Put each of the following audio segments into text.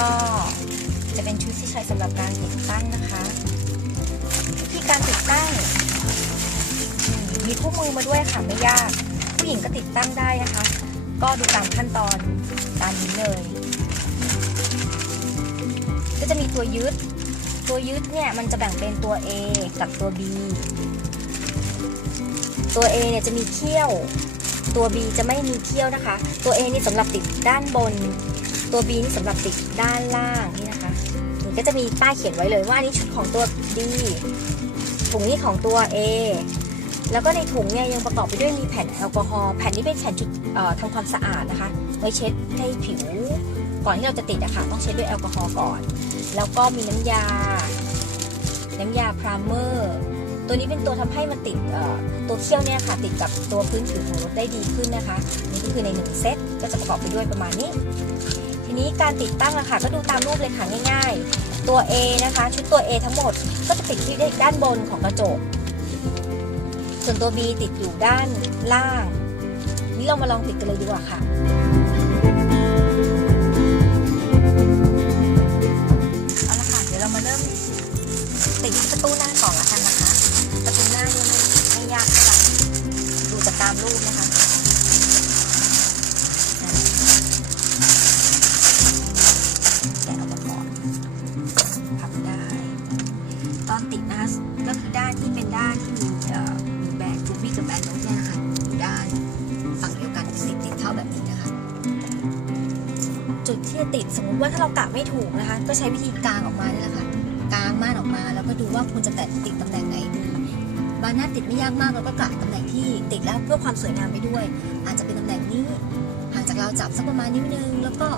ก็จะเป็นชุดที่ใช้สำหรับการติดตั้งนะคะวิธีการติดตั้งมมีคู่มือมาด้วยค่ะไม่ยาก ผู้หญิงก็ติดตั้งได้นะคะ ก็ดูตามขั้นตอนตามนี้เลย ก็จะมีตัวยึด ตัวยึดเนี่ยมันจะแบ่งเป็นตัว A กับตัว B ตัว A เนี่ยจะมีเขี้ยว ตัว B จะไม่มีเขี้ยวนะคะ ตัว A นี่สำหรับติดด้านบน ตัว B นี่สำหรับติดด้านล่างนี่นะคะมันก็จะมีป้ายเขียนไว้เลยว่านนี้ชุดของตัว D ถุงนี้ของตัว A แล้วก็ในถุงเนี่ยยังประกอบไปด้วยมีแผ่นแอลกอฮอล์แผ่นนี้เป็นแผ่นจุดทำความสะอาดนะคะ ไว้เช็ดให้ผิว ก่อนที่เราจะติดอะค่ะต้องเช็ดด้วยแอลกอฮอล์ก่อน แล้วก็มีน้ำยา น้ำยาพรามเมอร์ตัวนี้เป็นตัวทำให้มันติดตัวเขี้ยวเนี่ยค่ะ ติดกับตัวพื้นผิวของรถได้ดีขึ้นนะคะ นี่ก็คือในหนึ่งเซตก็จะประกอบไปด้วยประมาณนี้ ทีนี้การติดตั้งอะค่ะก็ดูตามรูปเลยค่ะง่ายๆ ตัว A นะคะ ชุดตัว A ทั้งหมดก็จะติดที่ด้านบนของกระจก ส่วนตัว B ติดอยู่ด้านล่าง นี่เรามาลองติดกันเลยดีกว่าค่ะเอาละค่ะเดี๋ยวเรามาเริ่มติดที่ประตูหน้าก่อนละกันนะคะ จะติดสมมติว่าถ้าเรากะไม่ถูกนะคะ ก็ใช้วิธีกางออกมานี่แหละค่ะกางม่านออกมาแล้วก็ดูว่าควรจะแตะติดตำแหน่งไหนดีบานหน้าติดไม่ยากมากเราก็กะตำแหน่งที่ติดแล้วเพื่อความสวยงามไปด้วย อาจจะเป็นตำแหน่งนี้ห่างจากราวจับสักประมาณนิ้วนึงแล้วก็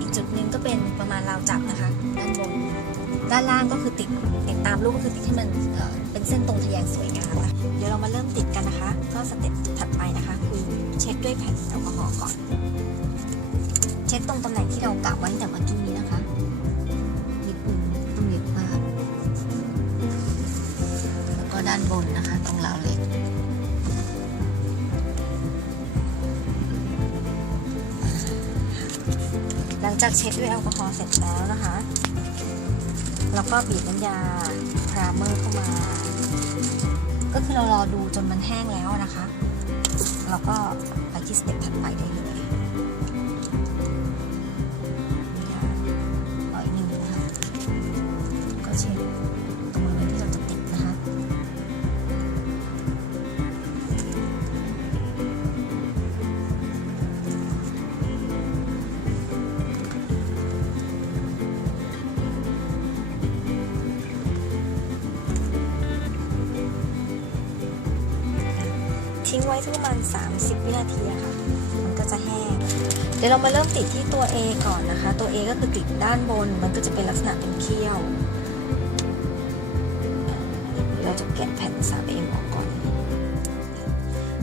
อีกจุดหนึ่งก็เป็นประมาณราวจับนะคะด้านบนด้านล่างก็คือติดติดตามรูปก็คือติดให้มันเเป็นเส้นตรงทะแยงสวยงามนะเดี๋ยวเรามาเริ่มติดกันนะคะ ก็สเต็ปถัดไปนะคะ คือเช็ดด้วยแผ่นแอลกอฮอล์ก่อน ช็ดตรงตำแหน่งที่เรากะไว้แต่เมื่อกี้นี้นะคะนิดนึงต้องเยอะมากแล้วก็ด้านบนนะคะตรงราวเหล็กหลังจากเช็ดด้วยแอลกอฮอล์เสร็จแล้วนะคะแล้วก็บีบน้ำยาพรามเมอร์เข้ามา ก็คือเรารอดูจนมันแห้งแล้วนะคะ เราก็ไปที่สเต็ปถัดไปได้เลย งไว้สักประมาณ 30 วินาทีอะค่ะ มันก็จะแห้ง เดี๋ยวเรามาเริ่มติดที่ตัว A ก่อนนะคะ ตัว A ก็คือติดด้านบน มันก็จะเป็นลักษณะเป็นเขี้ยว เราจะแกะแผ่น 3M ออกก่อน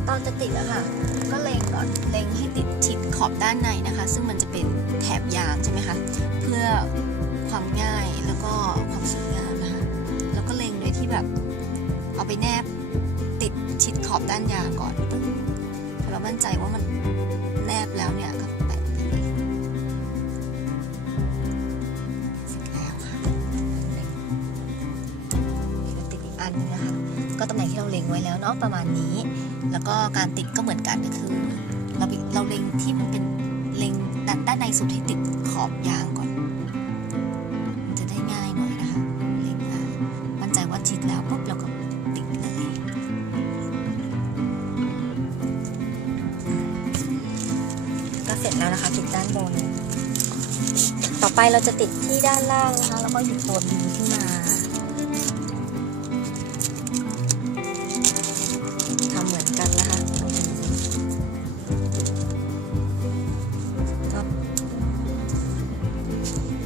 ตอนจะติดอะค่ะ ก็เล็งก่อน เล็งให้ติดชิดขอบด้านในนะคะ ซึ่งมันจะเป็นแถบยางใช่ไหมคะ เพื่อ ชิดขอบด้านยางก่อนปึ้งพอเรามั่นใจว่ามันแนบแล้วเนี่ยก็แปะเลยเสร็จแล้วค่ะเล็งนี่ก็ติดอีกอันนึงนะคะก็ตำแหน่งที่เราเล็งไว้แล้วเนาะประมาณนี้ แล้วก็การติดก็เหมือนกันก็คือ เราเราเล็งที่มันเป็นเล็งด้านด้านในสุดให้ติดขอบยางก่อน แล้วนะคะ ติดด้านบน ต่อไปเราจะติดที่ด้านล่างนะคะ แล้วก็หยิบตัว B ขึ้นมาทำเหมือนกันนะคะ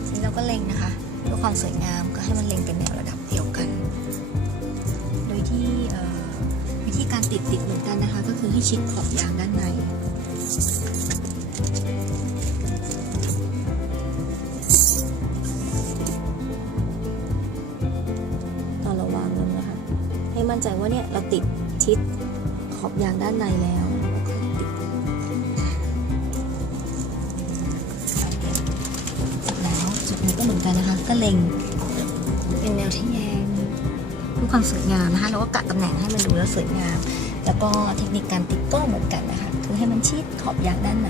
ทีนี้เราก็เล็งนะคะเพื่อความสวยงามก็ให้มันเล็งเป็นแนวระดับเดียวกัน โดยที่วิธีการติดติดเหมือนกันนะคะ ก็คือให้ชิดขอบยางด้านใน เราติดทิศขอบยางด้านในแล้วแล้วจุดนี้ก็เหมือนกันนะคะ ก็เล็งเป็นแนวที่แยงเพื่อความสวยงามนะคะแล้วก็กะตำแหน่งให้มันดูแล้วสวยงาม แล้วก็เทคนิคการติดก้อนเหมือนกันนะคะ คือให้มันชิดขอบยางด้านใน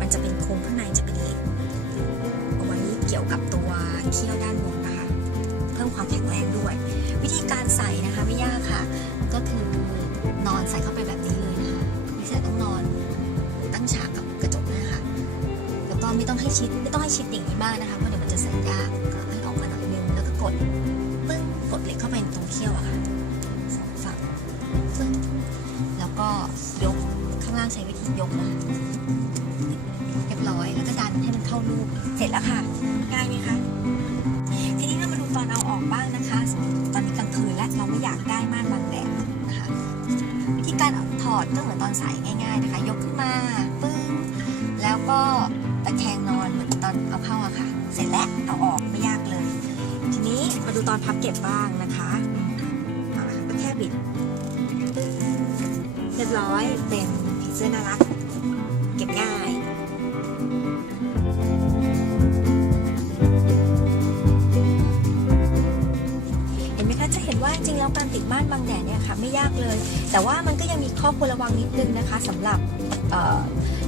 มันจะเป็นโครงข้างในจะเป็นเหล็กเอาไว้เกี่ยวกับตัวเขี้ยวด้านบนนะคะ เพิ่มความแข็งแรงด้วย วิธีการใส่นะคะไม่ยากค่ะ ก็คือนอนใส่เข้าไปแบบนี้เลยนะคะไม่ใส่ต้องนอนตั้งฉากกับกระจกนะคะแล้วก็ไม่ต้องให้ชิดไม่ต้องให้ชิดอย่งนี้มากนะคะเพราะเดี๋ยวมันจะใส่ยากก็ให้ออกมาหน่อยนึงแล้วก็กดปึ้งกดเหล็กเข้าไปตรงเขี้ยวอะค่ะสองฝั่งปึ้งแล้วก็ยกข้างล่างใช้วิธียกนะคะ เรียบร้อยแล้วก็ดันให้มันเข้ารูปเสร็จแล้วค่ะ ง่ายไหมคะ ทีนี้เรามาดูตอนเอาออกบ้างนะคะ ตอนนี้กลางคืนและเราไม่อยากได้ม่านบังแดดนะคะวิธีการถอดก็เหมือนตอนใส่ง่าย ๆนะคะ ยกขึ้นมาปึ้งแล้วก็ตะแคงนอนเหมือนตอนเอาเข้าอะค่ะ เสร็จแล้วเอาออกไม่ยากเลย ทีนี้มาดูตอนพับเก็บบ้างนะคะเอาละค่ะก็แค่บิดเรียบร้อยเป็นผีเสื้อน่ารัก เก็บง่าย จะเห็นว่าจริงๆแล้วการติดม่านบางแดดเนี่ยค่ะไม่ยากเลย แต่ว่ามันก็ยังมีข้อควรระวังนิดนึงนะคะสำหรับ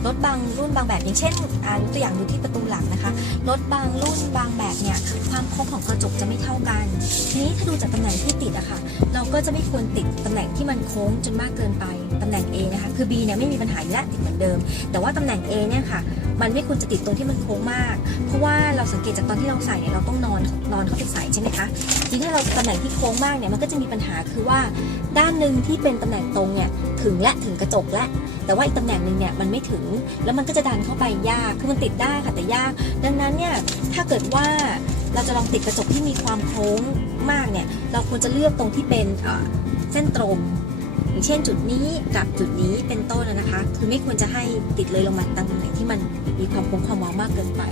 รถบางรุ่นบางแบบอย่างเช่นอ่ายกตัวอย่างดูที่ประตูหลังนะคะ รถบางรุ่นบางแบบเนี่ยความโค้งของกระจกจะไม่เท่ากัน ทีนี้ถ้าดูจากตำแหน่งที่ติดอะค่ะ เราก็จะไม่ควรติดตำแหน่งที่มันโค้งจนมากเกินไปตำแหน่ง A นะคะ คือ B เนี่ยไม่มีปัญหาแล้วติดเหมือนเดิม แต่ว่าตำแหน่ง A เนี่ยค่ะมันไม่ควรจะติดตรงที่มันโค้งมาก เพราะว่าเราสังเกตจากตอนที่เราใส่เนี่ยเราต้องนอนนอนเข้าไปใส่ใช่ไหมคะ ทีนี้ถ้าเราตำแหน่งที่โค้งมากเนี่ยมันก็จะมีปัญหาคือว่า ด้านหนึ่งที่เป็นตำแหน่งตรงเนี่ยถึงและถึงกระจกและ แต่ว่าอีกตำแหน่งหนึ่งเนี่ยมันไม่ถึง แล้วมันก็จะดันเข้าไปยาก คือมันติดได้ค่ะแต่ยาก ดังนั้นเนี่ยถ้าเกิดว่าเราจะลองติดกระจกที่มีความโค้งมากเนี่ย เราควรจะเลือกตรงที่เป็นเส้นตรงอย่างเช่นจุดนี้กับจุดนี้เป็นต้นนะคะ คือไม่ควรจะให้ติดเลยลงมาตำแหน่งที่มันมีความโค้งความเว้ามากเกินไป